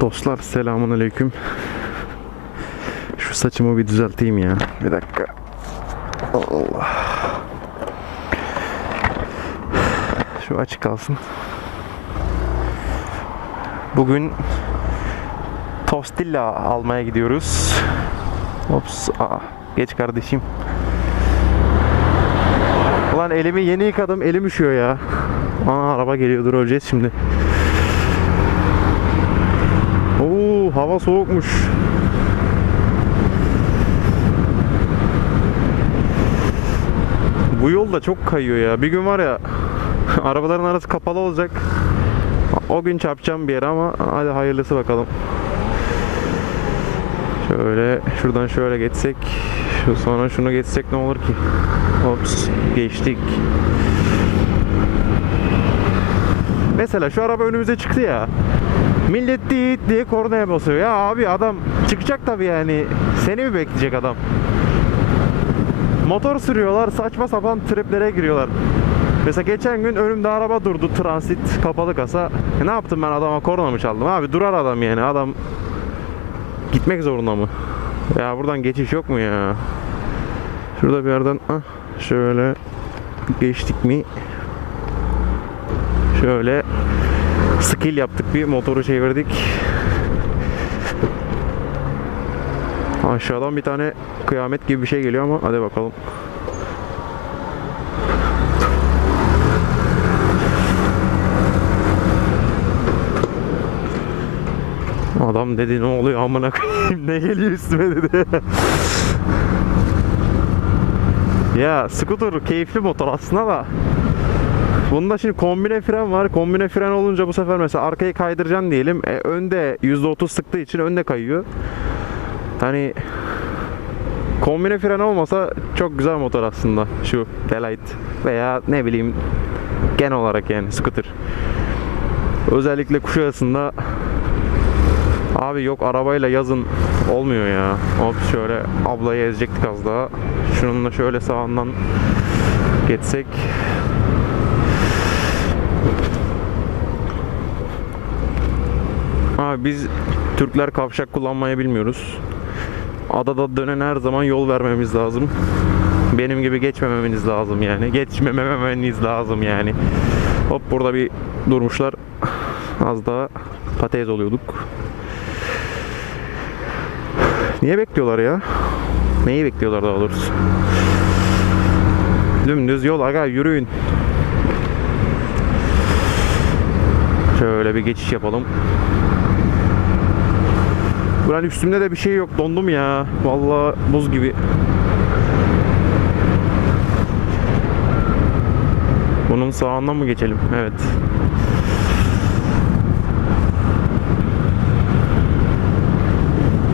Dostlar selamun aleyküm. Şu saçımı bir düzelteyim ya. Bir dakika. Allah. Şu açık kalsın. Bugün Tostilla almaya gidiyoruz. Ops. Aa, geç kardeşim. Ulan elimi yeni yıkadım. Elim üşüyor ya. Aa araba geliyordur öleceğiz şimdi. Hava soğukmuş. Bu yol da çok kayıyor ya. Bir gün var ya arabaların arası kapalı olacak. O gün çarpacağım bir yere ama hadi hayırlısı bakalım. Şöyle şuradan şöyle geçsek şu sonra şunu geçsek ne olur ki? Ops geçtik. Mesela şu araba önümüze çıktı ya. Millet dit diye kornaya basıyor. Ya abi adam çıkacak tabii yani. Seni mi bekleyecek adam? Motor sürüyorlar, saçma sapan triplere giriyorlar. Mesela geçen gün önümde araba durdu, transit, kapalı kasa. E ne yaptım ben adama korna mı çaldım? Abi durar adam yani, adam gitmek zorunda mı? Ya buradan geçiş yok mu ya? Şurada bir yerden ah şöyle geçtik mi? Şöyle skill yaptık bir motoru çevirdik. Aşağıdan bir tane kıyamet gibi bir şey geliyor ama hadi bakalım. Adam dedi ne oluyor amına koyayım ne geliyor üstüme dedi. ya scooter keyifli motor aslında da Bunda şimdi kombine fren var. Kombine fren olunca bu sefer mesela arkayı kaydıracaksın diyelim. E, önde %30 sıktığı için önde kayıyor. Hani kombine fren olmasa çok güzel motor aslında şu Delight veya ne bileyim genel olarak yani scooter. Özellikle Kuşadası'nda abi yok arabayla yazın olmuyor ya. Hop şöyle ablayı ezecektik az daha. Şununla şöyle sağından geçsek Abi biz Türkler kavşak kullanmayı bilmiyoruz. Adada dönen her zaman yol vermemiz lazım. Benim gibi geçmememiz lazım yani. Geçmememeniz lazım yani. Hop burada bir durmuşlar. Az daha patates oluyorduk. Niye bekliyorlar ya? Neyi bekliyorlar daha doğrusu? Dümdüz yol aga yürüyün. Şöyle bir geçiş yapalım. Buranın üstümde de bir şey yok. Dondum ya. Vallahi buz gibi. Bunun sağından mı geçelim? Evet.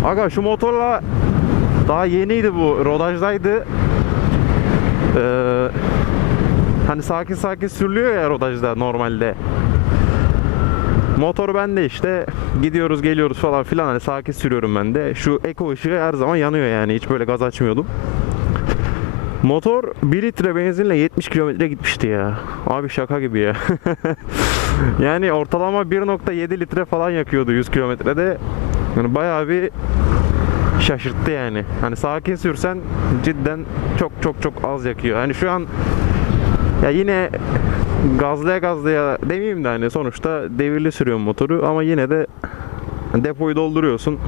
Aga şu motorla daha yeniydi bu. Rodajdaydı. Ee, hani sakin sakin sürülüyor ya rodajda normalde. Motor bende işte gidiyoruz geliyoruz falan filan hani sakin sürüyorum ben de. Şu eko ışığı her zaman yanıyor yani hiç böyle gaz açmıyordum. Motor 1 litre benzinle 70 kilometre gitmişti ya. Abi şaka gibi ya. yani ortalama 1.7 litre falan yakıyordu 100 kilometrede. Yani bayağı bir şaşırttı yani. Hani sakin sürsen cidden çok çok çok az yakıyor. Hani şu an ya yine gazlaya gazlaya demeyeyim de hani sonuçta devirli sürüyorum motoru ama yine de depoyu dolduruyorsun.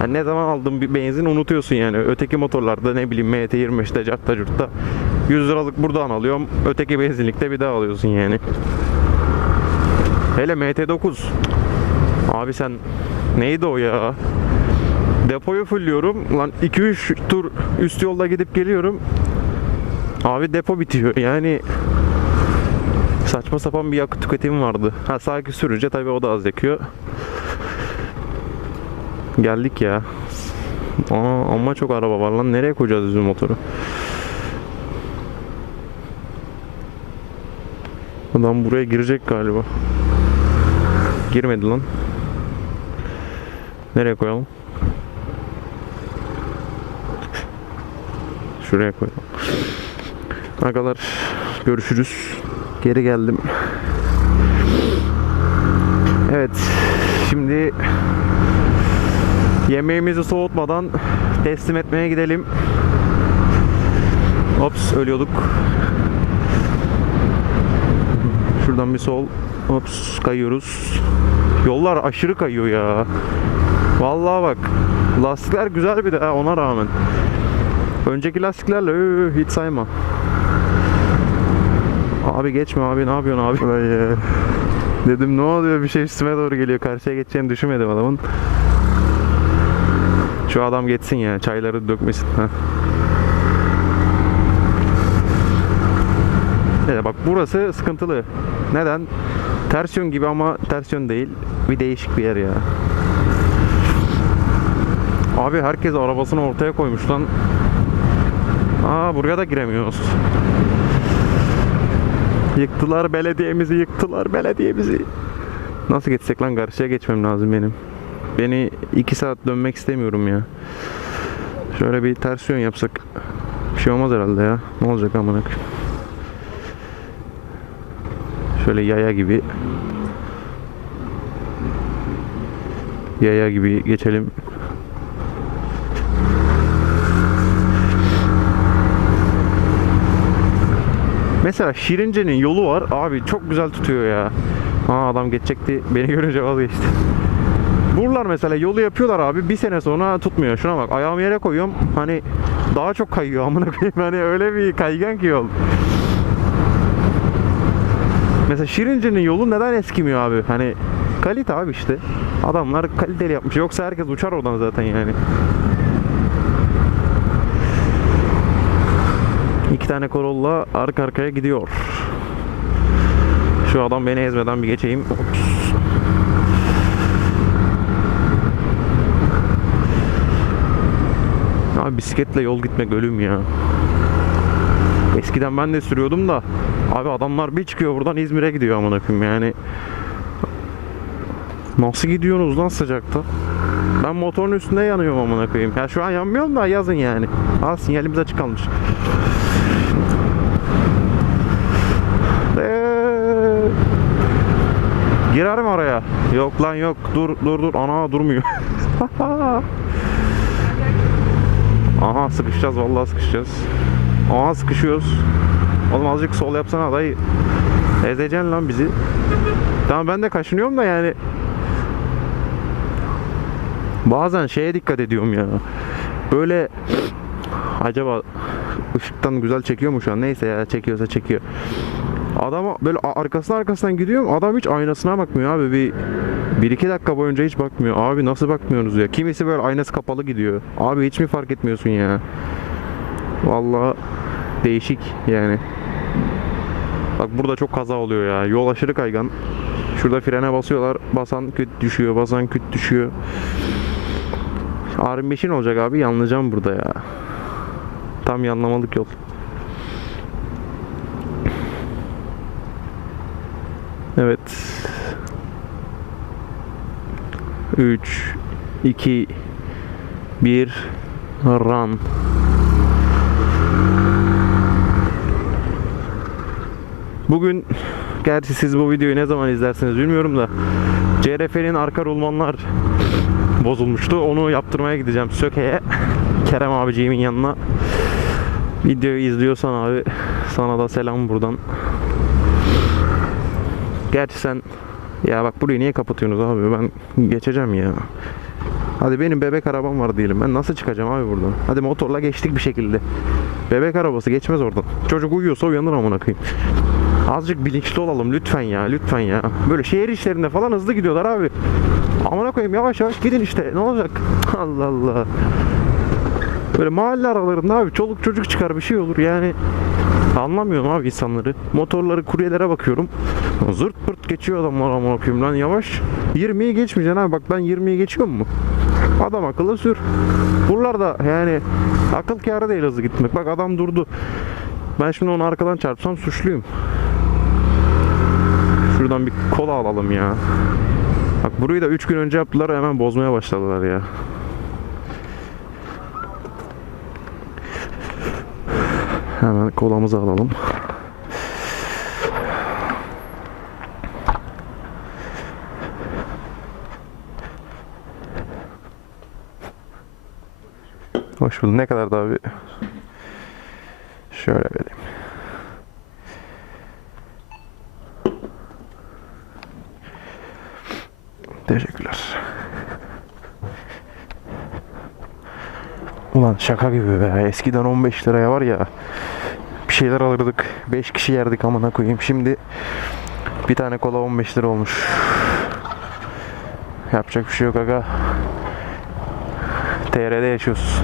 Yani ne zaman aldığın bir benzin unutuyorsun yani. Öteki motorlarda ne bileyim MT25'te cartta curtta 100 liralık buradan alıyorum. Öteki benzinlikte bir daha alıyorsun yani. Hele MT9. Abi sen neydi o ya? Depoyu fulluyorum. Lan 2-3 tur üst yolda gidip geliyorum. Abi depo bitiyor. Yani saçma sapan bir yakıt tüketimi vardı. Ha sakin sürünce tabii o da az yakıyor. Geldik ya. Aa, ama çok araba var lan. Nereye koyacağız bizim motoru? Adam buraya girecek galiba. Girmedi lan. Nereye koyalım? Şuraya koyalım. Agalar görüşürüz. Geri geldim. Evet. Şimdi yemeğimizi soğutmadan teslim etmeye gidelim. Ops ölüyorduk. Şuradan bir sol. Ops kayıyoruz. Yollar aşırı kayıyor ya. Vallahi bak. Lastikler güzel bir de ona rağmen. Önceki lastiklerle hiç sayma. Abi geçme abi ne yapıyorsun abi? Ulan ya. Dedim ne oluyor bir şey üstüme doğru geliyor. Karşıya geçeceğini düşünmedim adamın. Şu adam geçsin ya çayları dökmesin. Heh. Evet, bak burası sıkıntılı. Neden? Ters yön gibi ama ters yön değil. Bir değişik bir yer ya. Abi herkes arabasını ortaya koymuş lan. Aa buraya da giremiyoruz. Yıktılar belediyemizi, yıktılar belediyemizi. Nasıl geçsek lan karşıya geçmem lazım benim. Beni iki saat dönmek istemiyorum ya. Şöyle bir ters yön yapsak bir şey olmaz herhalde ya. Ne olacak amına. Şöyle yaya gibi. Yaya gibi geçelim. Mesela Şirince'nin yolu var. Abi çok güzel tutuyor ya. Ha adam geçecekti. Beni görünce vazgeçti. Buralar mesela yolu yapıyorlar abi. Bir sene sonra tutmuyor. Şuna bak. Ayağımı yere koyuyorum. Hani daha çok kayıyor amına koyayım. Hani öyle bir kaygan ki yol. Mesela Şirince'nin yolu neden eskimiyor abi? Hani kalite abi işte. Adamlar kaliteli yapmış. Yoksa herkes uçar oradan zaten yani. Tane Corolla arka arkaya gidiyor. Şu adam beni ezmeden bir geçeyim. Ops. Abi bisikletle yol gitmek ölüm ya. Eskiden ben de sürüyordum da abi adamlar bir çıkıyor buradan İzmir'e gidiyor amına koyayım yani. Nasıl gidiyorsunuz lan sıcakta? Ben motorun üstünde yanıyorum amına koyayım. Ya şu an yanmıyorum da yazın yani. Al sinyalimiz açık kalmış. Eee. Girer mi araya? Yok lan yok. Dur dur dur. Ana durmuyor. Aha sıkışacağız vallahi sıkışacağız. Aha sıkışıyoruz. Oğlum azıcık sol yapsana dayı. Ezeceksin lan bizi. Tamam ben de kaşınıyorum da yani. Bazen şeye dikkat ediyorum ya. Böyle acaba ışıktan güzel çekiyor mu şu an? Neyse ya çekiyorsa çekiyor. Adama böyle arkasına arkasından gidiyorum. Adam hiç aynasına bakmıyor abi. Bir bir iki dakika boyunca hiç bakmıyor. Abi nasıl bakmıyorsunuz ya? Kimisi böyle aynası kapalı gidiyor. Abi hiç mi fark etmiyorsun ya? Vallahi değişik yani. Bak burada çok kaza oluyor ya. Yol aşırı kaygan. Şurada frene basıyorlar. Basan küt düşüyor. Basan küt düşüyor. R25'in olacak abi. Yanlayacağım burada ya. Tam yanlamalık yol. Evet. 3 2 1 Run. Bugün gerçi siz bu videoyu ne zaman izlersiniz bilmiyorum da CRF'nin arka rulmanlar bozulmuştu. Onu yaptırmaya gideceğim Söke'ye. Kerem abiciğimin yanına. Videoyu izliyorsan abi sana da selam buradan. Gerçi sen ya bak burayı niye kapatıyorsunuz abi ben geçeceğim ya. Hadi benim bebek arabam var diyelim. Ben nasıl çıkacağım abi buradan? Hadi motorla geçtik bir şekilde. Bebek arabası geçmez oradan. Çocuk uyuyorsa uyanır amına koyayım. Azıcık bilinçli olalım lütfen ya lütfen ya. Böyle şehir işlerinde falan hızlı gidiyorlar abi. Amına koyayım yavaş yavaş gidin işte ne olacak? Allah Allah. Böyle mahalle aralarında abi çoluk çocuk çıkar bir şey olur yani. Anlamıyorum abi insanları. Motorları kuryelere bakıyorum. Zırt pırt geçiyor adamlar amına koyayım lan yavaş. 20'yi geçmeyeceksin abi bak ben 20'yi geçiyorum mu? Adam akıllı sür. Buralarda yani akıl kârı değil hızlı gitmek. Bak adam durdu. Ben şimdi onu arkadan çarpsam suçluyum. Şuradan bir kola alalım ya. Bak burayı da 3 gün önce yaptılar hemen bozmaya başladılar ya. Hemen kolamızı alalım. Hoş bulduk. Ne kadar daha bir şöyle vereyim. Ulan şaka gibi be. Eskiden 15 liraya var ya bir şeyler alırdık. 5 kişi yerdik amına koyayım. Şimdi bir tane kola 15 lira olmuş. Yapacak bir şey yok aga. TR'de yaşıyoruz.